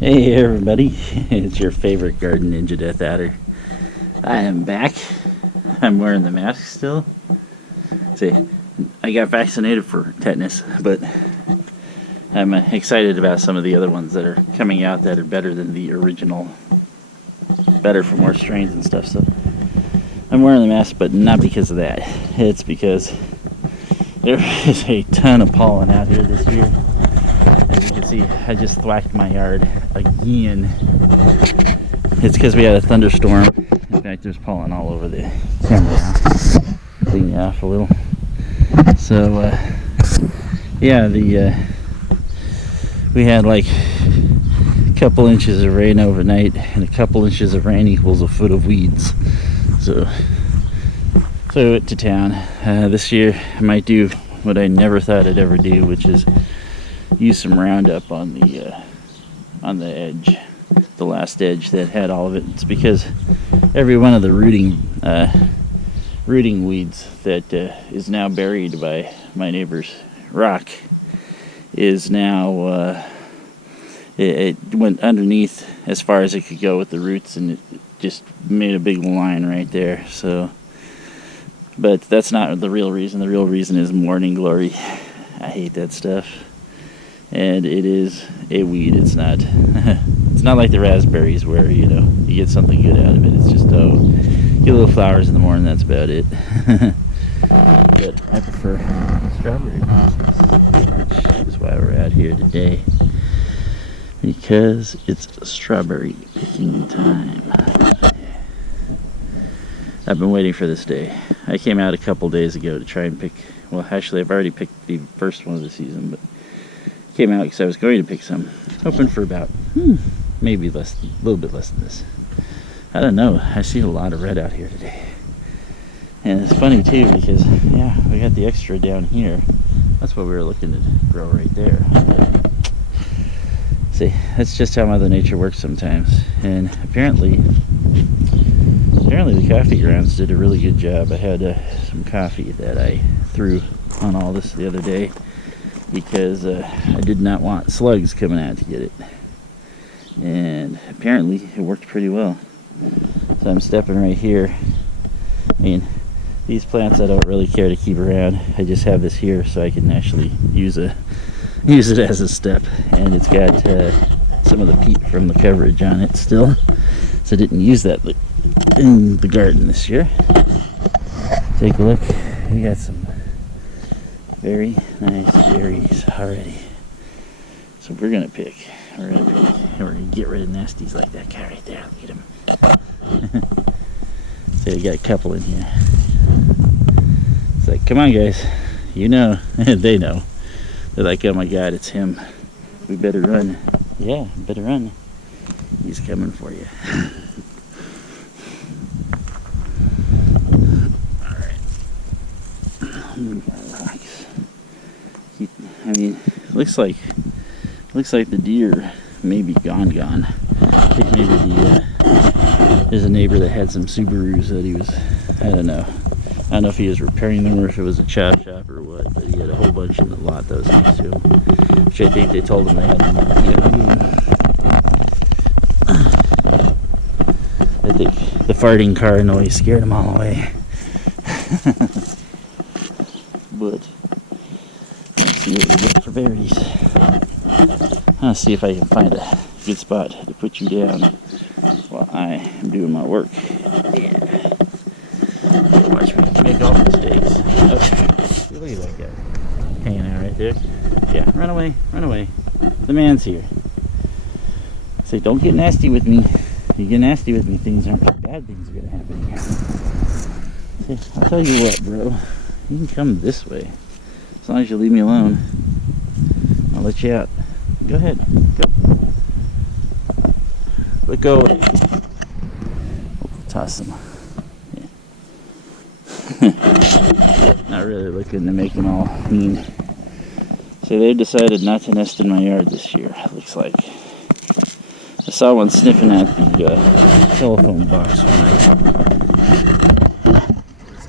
Hey everybody, it's your favorite garden ninja DeThShop. I am back. I'm wearing the mask still. See, I got vaccinated for tetanus, but I'm excited about some of the other ones that are coming out that are better than the original, better for more strains and stuff. So I'm wearing the mask, but not because of that. It's because there is a ton of pollen out here this year. As you can see, I just thwacked my yard again. It's because we had a thunderstorm. In fact, there's pollen all over the camera. Clean you off a little. So, yeah, we had like a couple inches of rain overnight, and a couple inches of rain equals a foot of weeds. So I went to town. This year, I might do what I never thought I'd ever do, which is use some Roundup on the edge, the last edge that had all of it. It's because every one of the rooting weeds that is now buried by my neighbor's rock is now it went underneath as far as it could go with the roots, and it just made a big line right there. So, but that's not the real reason. The real reason is morning glory. I hate that stuff. And it is a weed. It's not it's not like the raspberries where you get something good out of it. It's just get little flowers in the morning, that's about it. But I prefer strawberry bushes, which is why we're out here today, because it's strawberry picking time. I've been waiting for this day. I came out a couple days ago to try and pick, well actually I've already picked the first one of the season, but came out because I was going to pick some, hoping for about maybe a little bit less than this. I don't know. I see a lot of red out here today, and it's funny too because we got the extra down here. That's what we were looking to grow right there. See, that's just how Mother Nature works sometimes. And apparently the coffee grounds did a really good job. I had some coffee that I threw on all this the other day, because I did not want slugs coming out to get it, and apparently it worked pretty well. So I'm stepping right here. I mean, these plants I don't really care to keep around. I just have this here so I can actually use it as a step, and it's got some of the peat from the coverage on it still, so I didn't use that in the garden this year. Take a look. We got some very nice berries already. So we're gonna pick. And we're gonna get rid of nasties like that guy right there. Look at him. So you got a couple in here. It's like, come on guys. You know, they know. They're like, oh my god, it's him. We better run. Yeah, better run. He's coming for you. Move our rocks. I mean, looks like the deer may be gone. I think maybe there's a neighbor that had some Subarus that he was, I don't know if he was repairing them or if it was a chop shop or what, but he had a whole bunch in the lot that was next to him, which I think they told him they had them. I think the farting car noise scared them all away. But let's see what we get for berries. I'll see if I can find a good spot to put you down while I am doing my work. Yeah. Watch me make all the mistakes. Okay. Look at that guy hanging out right there. Yeah, run away. The man's here. Say, don't get nasty with me. If you get nasty with me, bad things are gonna happen here. See, I'll tell you what, bro. You can come this way. As long as you leave me alone, I'll let you out. Go ahead. Go. Let go. We'll toss them. Yeah. Not really looking to make them all mean. So they decided not to nest in my yard this year, it looks like. I saw one sniffing at the telephone box when I was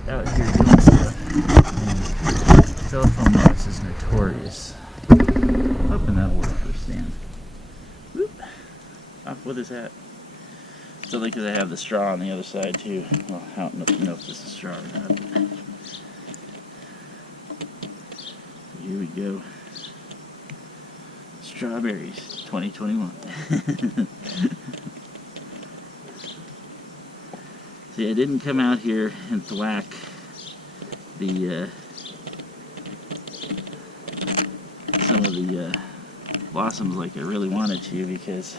out here doing stuff. And telephone box is notorious. Hoping that'll work for Stan. Whoop. What is that? It's only because I have the straw on the other side too. Well, I don't know if this is straw or not. Here we go. Strawberries, 2021. See, I didn't come out here and thwack the some of the blossoms like I really wanted to, because,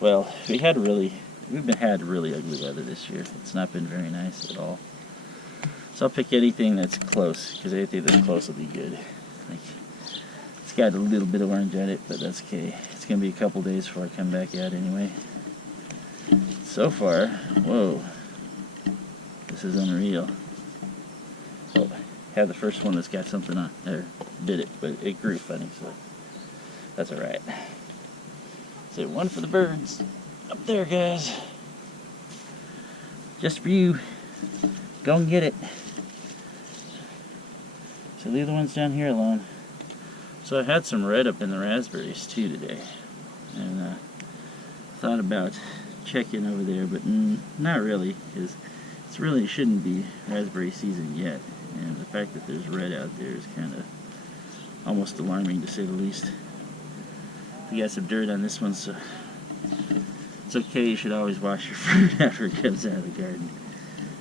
well, we've had really ugly weather this year. It's not been very nice at all. So I'll pick anything that's close, because anything that's close will be good. Like, it's got a little bit of orange on it, but that's okay. It's gonna be a couple days before I come back out anyway. So far, whoa, this is unreal. Oh, had the first one that's got something on there, bit it, but it grew funny, so that's all right. So one for the birds up there, guys. Just for you. Go and get it. So leave the ones down here alone. So I had some red up in the raspberries too today, and thought about checking over there, but not really, because it really shouldn't be raspberry season yet, and the fact that there's red out there is kind of almost alarming, to say the least. We got some dirt on this one, so it's okay. You should always wash your fruit after it comes out of the garden.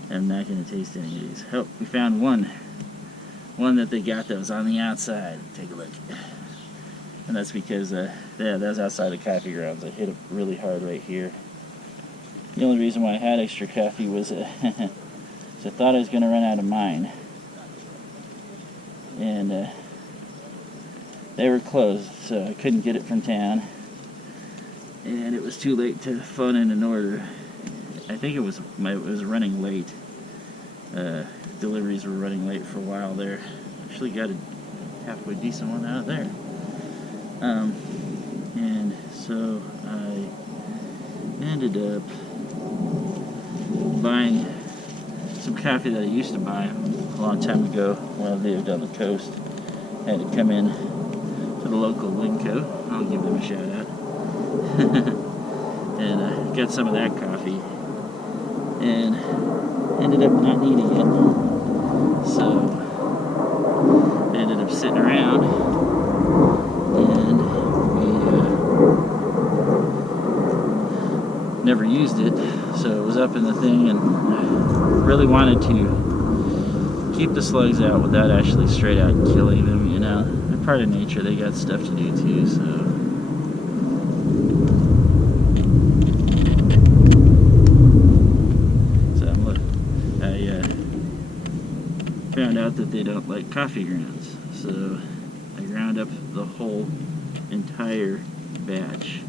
I'm not going to taste any of these. Oh, we found one that they got that was on the outside. Take a look. And that's because, yeah, that was outside of coffee grounds. I hit it really hard right here. The only reason why I had extra coffee was so I thought I was going to run out of mine. And they were closed, so I couldn't get it from town. And it was too late to phone in an order. I think it was running late. Deliveries were running late for a while there. Actually got a halfway decent one out there. And so I ended up buying some coffee that I used to buy a long time ago when I lived on the coast. I had to come in to the local Winco. I'll give them a shout out. And got some of that coffee and ended up not needing it, so I ended up sitting around, and we never used it, so it was up in the thing, and really wanted to keep the slugs out without actually straight out killing them. You know, they're part of nature, they got stuff to do too, so found out that they don't like coffee grounds, so I ground up the whole entire batch,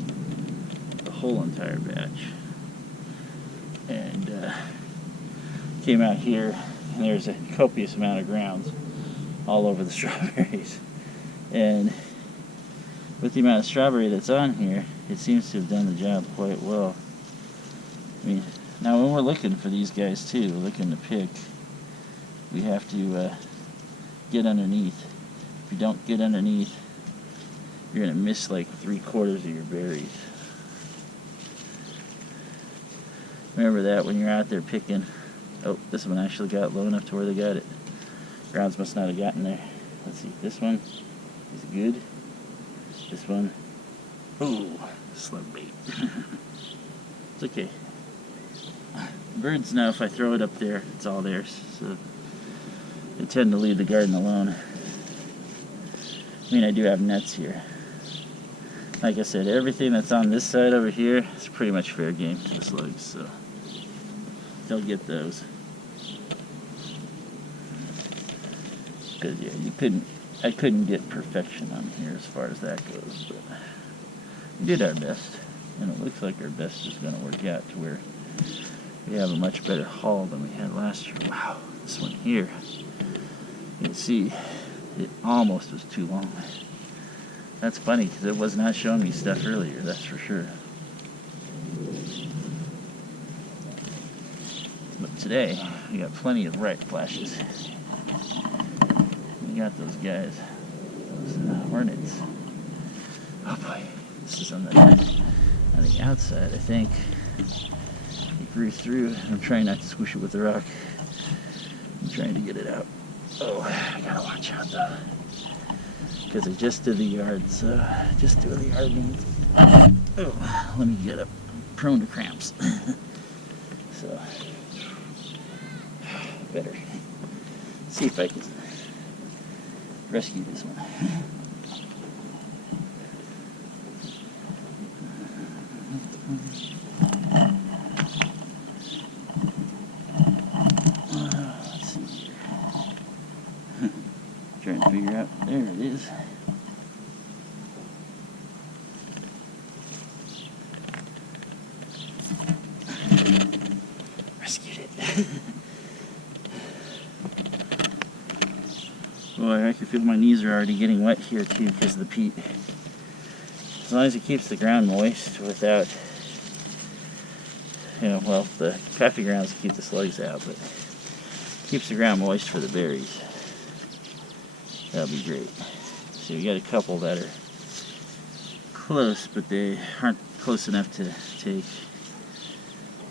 and came out here, and there's a copious amount of grounds all over the strawberries, and with the amount of strawberry that's on here, it seems to have done the job quite well. I mean, now when we're looking for these guys too, we're looking to pick, we have to get underneath. If you don't get underneath, you're going to miss like 3/4 of your berries. Remember that when you're out there picking. Oh, this one actually got low enough to where they got it. Grounds must not have gotten there. Let's see, this one is good. This one, ooh, slug bait. It's okay. Birds know if I throw it up there, it's all theirs. So they tend to leave the garden alone. I mean, I do have nets here. Like I said, everything that's on this side over here is pretty much fair game for the slugs, so they'll get those. Because yeah, I couldn't get perfection on here as far as that goes, but we did our best, and it looks like our best is going to work out to where we have a much better haul than we had last year. Wow, this one here, you can see it almost was too long. That's funny because it was not showing me stuff earlier, that's for sure. But today, we got plenty of bright flashes. We got those guys, those hornets. Oh boy, this is on the the outside, I think. It grew through. I'm trying not to squish it with the rock. I'm trying to get it out. Oh, I gotta watch out though. Because I just did the yard, so just doing the yard means, oh, let me get up. I'm prone to cramps. So, better see if I can rescue this one. Let's see here. Trying to figure out. There it is. Rescued it. Boy, I can feel my knees are already getting wet here too because of the peat. As long as it keeps the ground moist without, well, the coffee grounds keep the slugs out, but keeps the ground moist for the berries. That'll be great. So we got a couple that are close, but they aren't close enough to take.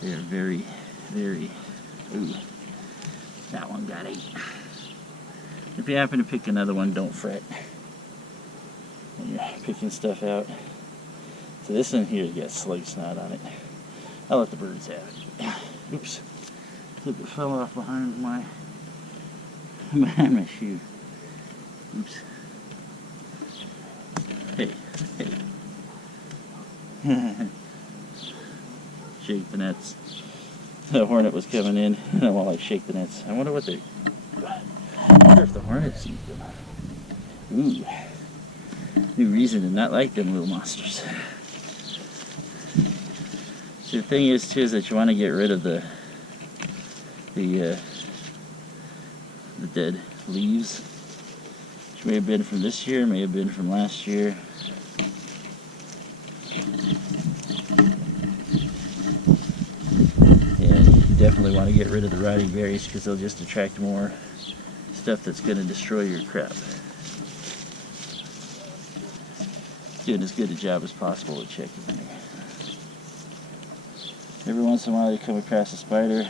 They're very, very, ooh, that one got 8. If you happen to pick another one, don't fret when you're picking stuff out. So this one here's got slug snot on it. I'll let the birds have it. Oops. Look, it fell off behind my shoe. Oops. Hey. Shake the nets. The hornet was coming in, and I'm all like, shake the nets. I wonder what they... I wonder if the hornets eat them. Ooh. New reason to not like them little monsters. So the thing is, too, is that you want to get rid of the dead leaves. Which may have been from this year, may have been from last year. And you definitely want to get rid of the rotting berries because they'll just attract more stuff that's going to destroy your crop. Doing as good a job as possible at checking there. Every once in a while you come across a spider.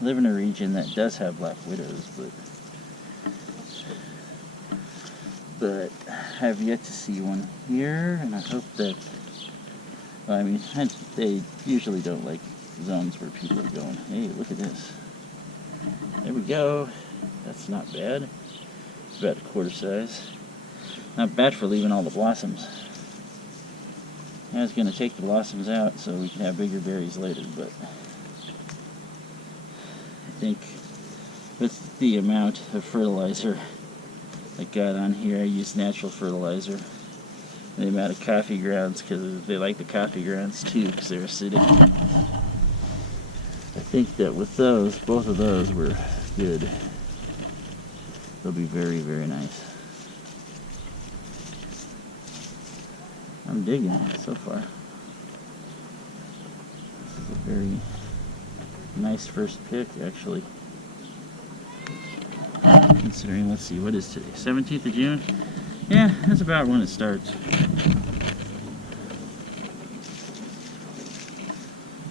I live in a region that does have black widows, but I have yet to see one here, and I hope that, they usually don't like zones where people are going, hey, look at this. There we go. That's not bad. It's about a quarter size. Not bad for leaving all the blossoms. I was going to take the blossoms out so we can have bigger berries later, but I think with the amount of fertilizer I got on here, I used natural fertilizer. And the amount of coffee grounds, because they like the coffee grounds too, because they're acidic. I think that with those, both of those were good. They'll be very, very nice. I'm digging it so far. This is a very nice first pick, actually. Considering, let's see, what is today? 17th of June? Yeah, that's about when it starts.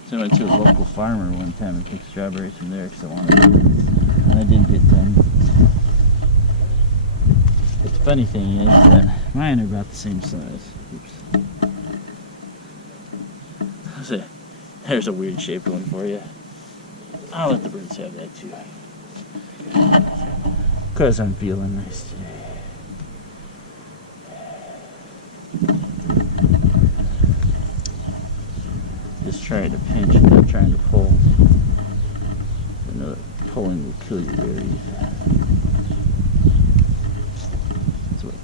So I went to a local farmer one time and picked strawberries from there because I wanted to. And I didn't get them. But the funny thing is that mine are about the same size. Oops. There's a weird shaped one for you. I'll let the birds have that too. Because I'm feeling nice today. Just trying to pinch, not trying to pull. I know that pulling will kill your berries. That's what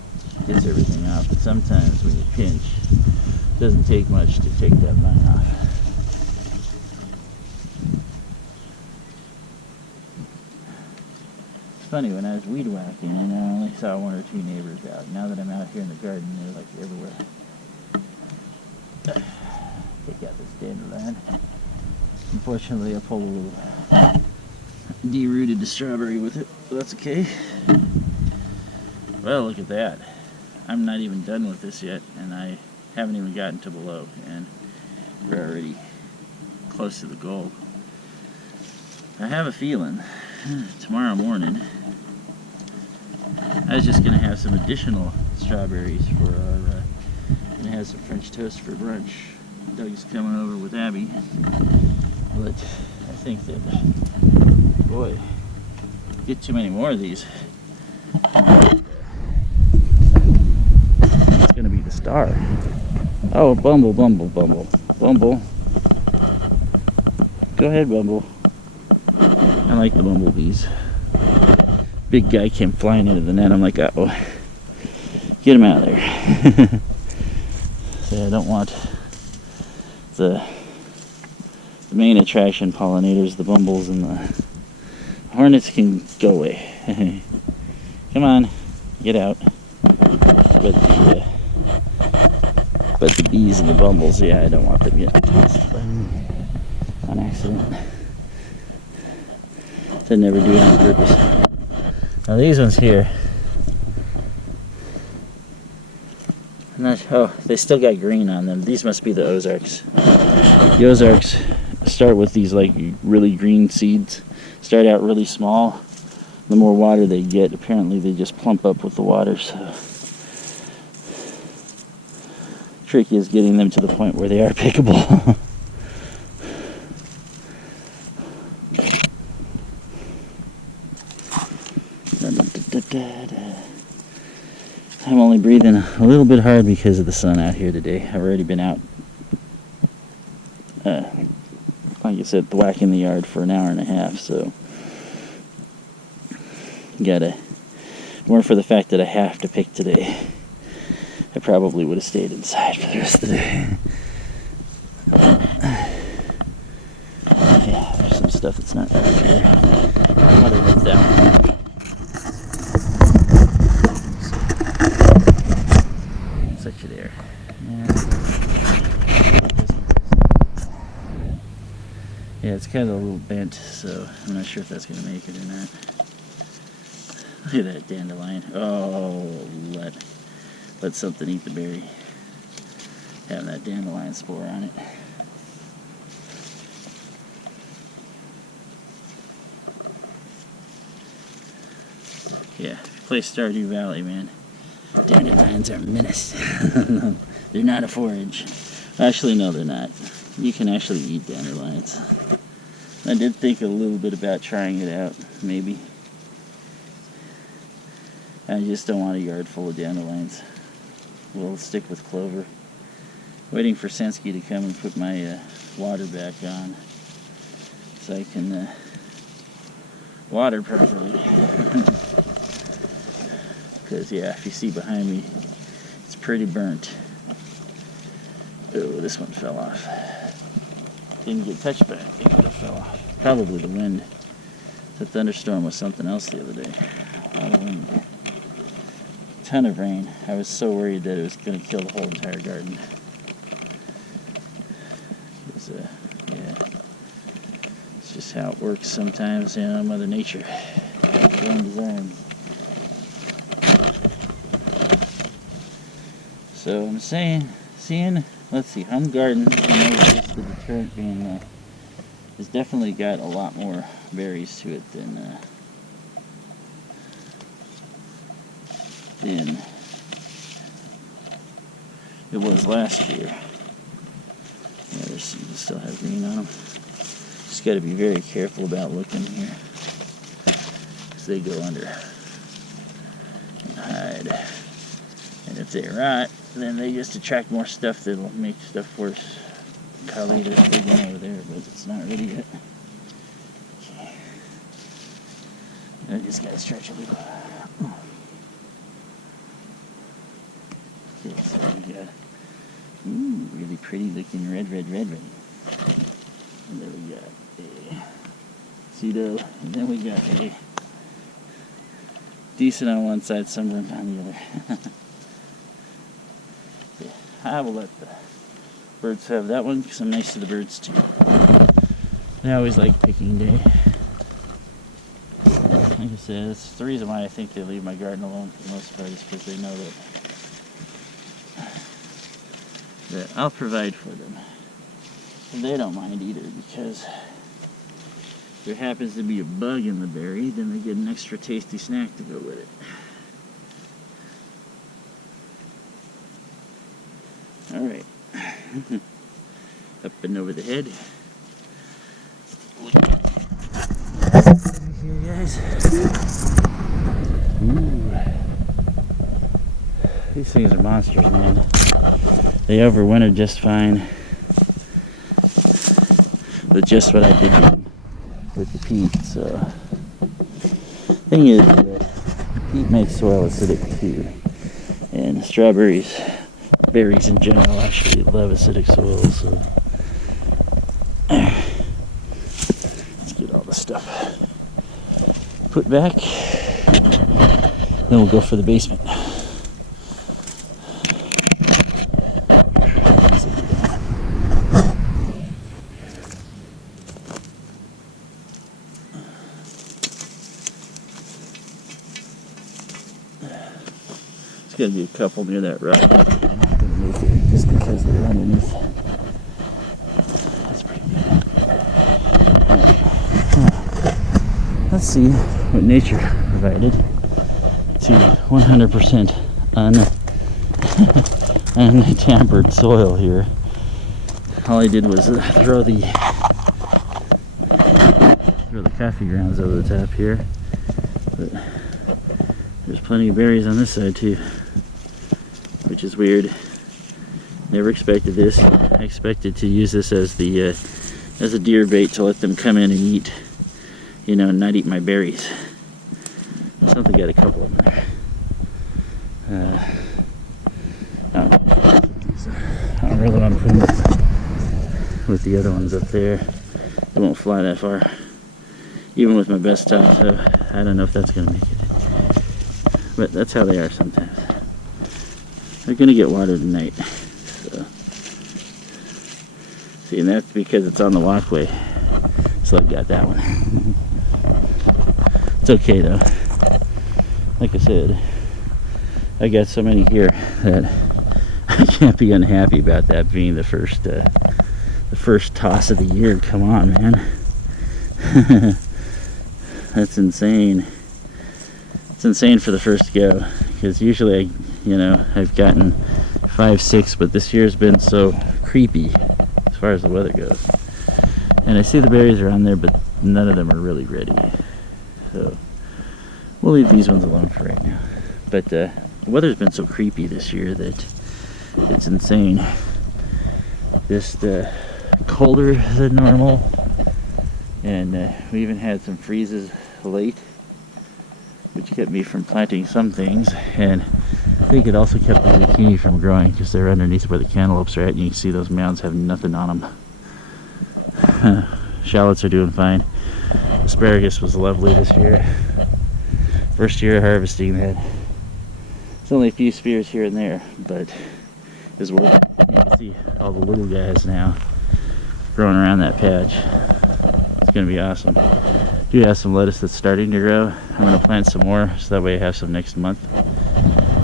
gets everything out. But sometimes when you pinch, it doesn't take much to take that vine off. It's funny, when I was weed whacking, I only saw one or two neighbors out. Now that I'm out here in the garden, they're like everywhere. Take out this dandelion. Unfortunately, I pulled a little derooted strawberry with it, but that's okay. Well, look at that. I'm not even done with this yet, and I haven't even gotten to below. And we're already close to the goal. I have a feeling tomorrow morning I was just going to have some additional strawberries for our, gonna have some French toast for brunch. Doug's coming over with Abby, but I think that, boy, get too many more of these, it's going to be the star. Oh, Bumble. Go ahead, Bumble. I like the Bumble Bees. Big guy came flying into the net. I'm like, uh-oh. Get him out of there. So I don't want the main attraction pollinators, the bumbles and the hornets can go away. Come on, get out. But the bees and the bumbles, yeah, I don't want them getting tossed on accident. They never do it on purpose. Now these ones here, I'm not, oh, they still got green on them. These must be the Ozarks. The Ozarks start with these like really green seeds. Start out really small. The more water they get, apparently they just plump up with the water. So trick is getting them to the point where they are pickable. I'm only breathing a little bit hard because of the sun out here today. I've already been out, like I said, thwacking the yard for an hour and a half, so more for the fact that I have to pick today. I probably would have stayed inside for the rest of the day. Yeah, there's some stuff that's not right here. What is that one? Set you there. Yeah, it's kind of a little bent, so I'm not sure if that's going to make it or not. Look at that dandelion. Oh, let something eat the berry. Having that dandelion spore on it. Yeah, if you play Stardew Valley, man, dandelions are a menace. They're not a forage. Actually, no, they're not. You can actually eat dandelions. I did think a little bit about trying it out, maybe. I just don't want a yard full of dandelions. We'll stick with clover. Waiting for Sensky to come and put my water back on so I can water properly. Because, yeah, if you see behind me, it's pretty burnt. Oh, this one fell off. Didn't get touched by it, but it fell off. Probably the wind. The thunderstorm was something else the other day. A lot of wind. Ton of rain. I was so worried that it was going to kill the whole entire garden. It was, yeah. It's just how it works sometimes, you know, Mother Nature has its own design. So I'm seeing, let's see, home garden, you know, just the deterrent being, has definitely got a lot more berries to it than it was last year. Yeah, there's some that still have green on them. Just got to be very careful about looking here, because they go under and hide. And if they rot, then they just attract more stuff that'll make stuff worse. Probably there's a big one over there, but it's not ready yet. Okay. I just gotta stretch a little. Okay, so we got really pretty looking red. And then we got a pseudo, and then we got a decent on one side, sunburned on the other. Okay, I will let the birds have that one because I'm nice to the birds too. They always like picking day. Like I said, that's the reason why I think they leave my garden alone for the most part, is because they know that I'll provide for them. And they don't mind either, because if there happens to be a bug in the berry, then they get an extra tasty snack to go with it. Alright. Up and over the head. Here, guys. Ooh. These things are monsters, man. They overwintered just fine with just what I did with the peat. So, thing is, peat makes soil acidic too, and strawberries, berries in general, actually love acidic soil. So, let's get all the stuff put back. Then we'll go for the basement. There's gotta be a couple near that rock. I'm not gonna make it just because they're underneath. That's pretty good. Right. Let's see what nature provided to 100% untampered soil here. All I did was throw the coffee grounds over the top here. But there's plenty of berries on this side too, which is weird. Never expected this. I expected to use this as a deer bait to let them come in and eat, you know, and not eat my berries. Something got a couple of them there. I don't really want to put them with the other ones up there. They won't fly that far, even with my best top. So I don't know if that's gonna make it. But that's how they are sometimes. They're gonna get watered tonight. So. See, and that's because it's on the walkway. So I got that one. It's okay though. Like I said, I got so many here that I can't be unhappy about that being the first toss of the year. Come on, man. That's insane. It's insane for the first go, because usually I've gotten 5, 6, but this year's been so creepy as far as the weather goes. And I see the berries are on there, but none of them are really ready. So we'll leave these ones alone for right now. But the weather's been so creepy this year that it's insane. Just colder than normal, and we even had some freezes late, which kept me from planting some things, and I think it also kept the zucchini from growing because they're underneath where the cantaloupes are at, and you can see those mounds have nothing on them. Shallots are doing fine. Asparagus was lovely this year. First year of harvesting that. It's only a few spears here and there, but it's working. You can see all the little guys now growing around that patch. It's going to be awesome. Do have some lettuce that's starting to grow. I'm going to plant some more so that way I have some next month.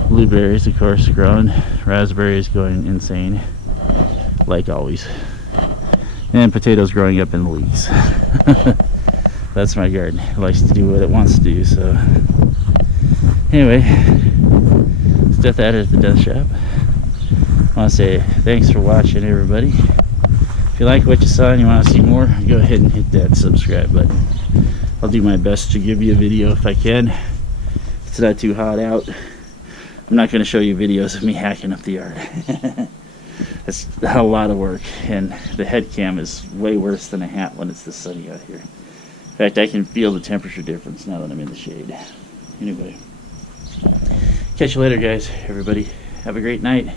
Blueberries, of course, growing. Raspberries going insane, like always. And potatoes growing up in the leaves. That's my garden. It likes to do what it wants to do. So anyway, it's DeThShop at the DeThShop. I want to say thanks for watching, everybody. If you like what you saw and you want to see more, go ahead and hit that subscribe button. I'll do my best to give you a video if I can. If it's not too hot out, I'm not going to show you videos of me hacking up the yard. It's a lot of work, and the head cam is way worse than a hat when it's this sunny out here. In fact, I can feel the temperature difference now that I'm in the shade. Anyway, catch you later, guys. Everybody, have a great night.